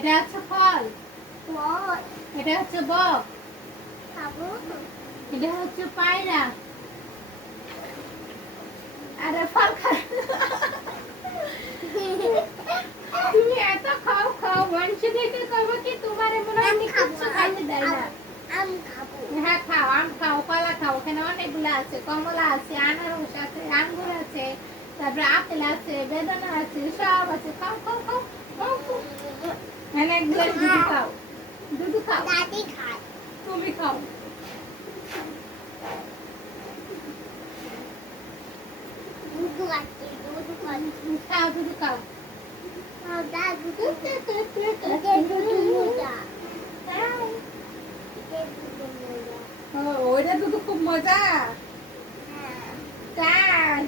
এটা হচ্ছে ফল, এটা হচ্ছে বক, এটা হচ্ছে পায়রা। আরে ফল খা, তুমি এত খাও খাও মানুষ দেখে করবো কি তোমার এমন কিছু খাইতে দেয় না। হ্যাঁ খাও, আম খাও, কলা খাও, ওখানে অনেকগুলো আছে, কমলা আছে, আনারস আছে, আঙ্গুর আছে, তারপরে আপেল আছে, বেদানা আছে, সব আছে, খাও খাও খাও খাও খাও। হ্যাঁ এক গ্লাস দুধ খাও, দুধ খাও, দাদি খায়, তুমি খাও। খাও দুধ খাও। ওইটা দুধ খুব মজা, তাই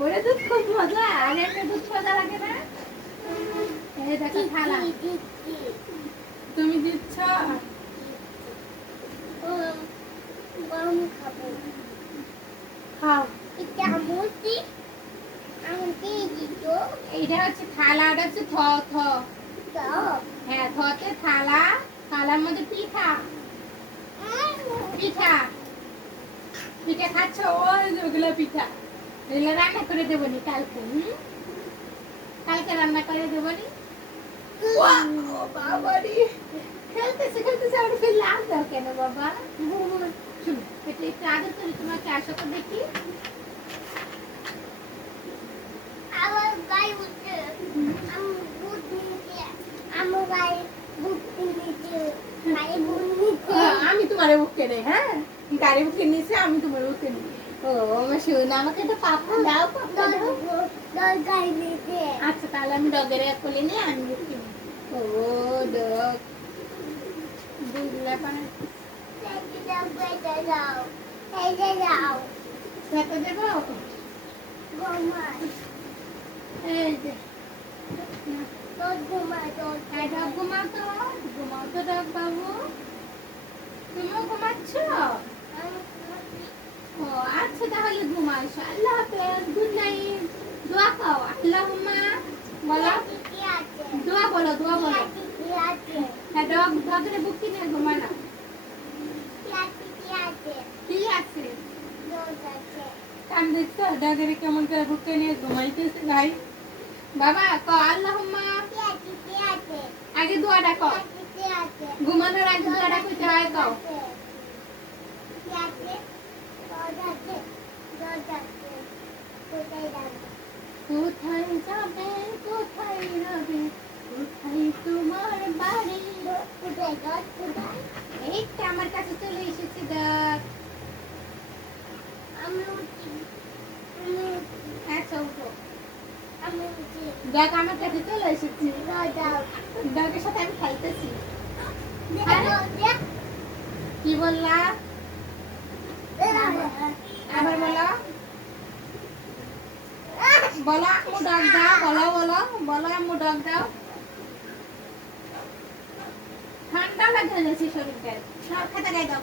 ওইটা দুধ খুব মজা। আর একটা দুধ মজা লাগে না? এই দেখো থালা, তুমি দিচ্ছ। খাও। এইটা হচ্ছে থালা, ওটা হচ্ছে থ থ। হ্যাঁ থতে থালা, থালার মধ্যে পিঠা, পিঠা পিঠা খাচ্ছ। ওই ওগুলো পিঠা, এগুলো রান্না করে দেবো নি কালকে। কালকে রান্না করে দেবো নি। বাবারি খেলতেছে খেলতেছে আর ফির লাভ দাও কেন বাবা? শুনো এটা একটু আদর করি তোমাকে, আসো তো দেখি। আমি তোমার বুকে নেই, হ্যাঁ গাড়ি বুকে নিয়েছে, আমি তোমার বুকে নিই। ও আমার শোনা, আমাকে তো পাপা দাও, পাপা দাও। আচ্ছা তাহলে আমি ডগের কোলে নিয়ে আমি বুকে নিই। ও ডগ বুঝলে পারে খেতে দেবো। এই যে ঘুমাও তো, ঘুমাও তো ডগ বাবু, তুমিও ঘুমাচ্ছ? ও আচ্ছা তাহলে ঘুমাও, আল্লাহ হাফেজ, গুড নাইট। দোয়া খাও, আল্লাহুম্মা বলো, দোয়া বলো, দোয়া বলো। হ্যাঁ ডগ ডগের বুকে নিয়ে ঘুমানো। কি আছে কান দেখছো ডগের কেমন করে বুকে নিয়ে ঘুমাইতেছে ভাই। বাবা ক আল্লাহুম্মা, আগে দোয়াটা কও, ঘুমানোর আগে দোয়াটা কইতে হয় কও। কোথায় যাবে, কোথায় রবে, কোথায় তোমার বাড়ি? এই তো আমার কাছে চলে এসেছি দেখ। আচ্ছা উঠো, দেখ আমার কাছে চলে এসেছি, ডগের সাথে আমি খেলতেছি। কি বললা? আবার বলো, বলো আম্মু ডগ দাও, বলো বলো বলো আম্মু ডগ দাও। ঠান্ডা লাগে যাচ্ছে শরীরটা, সব খাতা গায়ে দাও।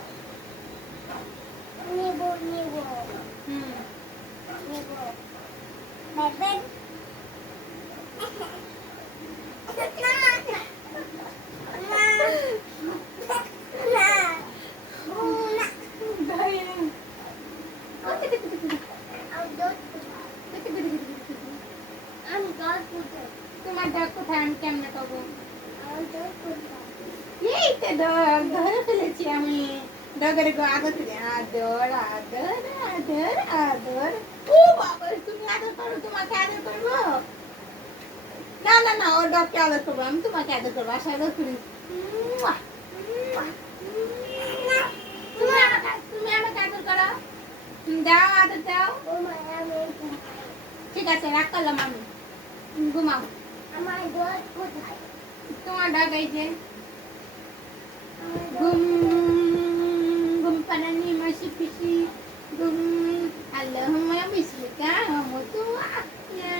তোমার ডগ কোথায়, আমি কেমনে পাবো? এই তো ডগ ধরে ফেলেছি আমি। ডগের আদর আদর আদর আদর আদর। ও বাবা তুমি আদর করো, তোমাকে আদর করবো? না না না, ও ডগকে আদর করবো, আমি তোমাকে আদর করবো। আসা আদর করি। তুমি আমাকে আদর করো, দাও আদর দাও। ঠিক আছে রাগ করলাম আমি, ঘুমাও। তোমার ডগ এই যে ঘুম ঘুম পাড়ানি মাসি পিসি ঘুম। আল্লাহুম্মা বিসমিকা আমুতু ওয়া আহইয়া।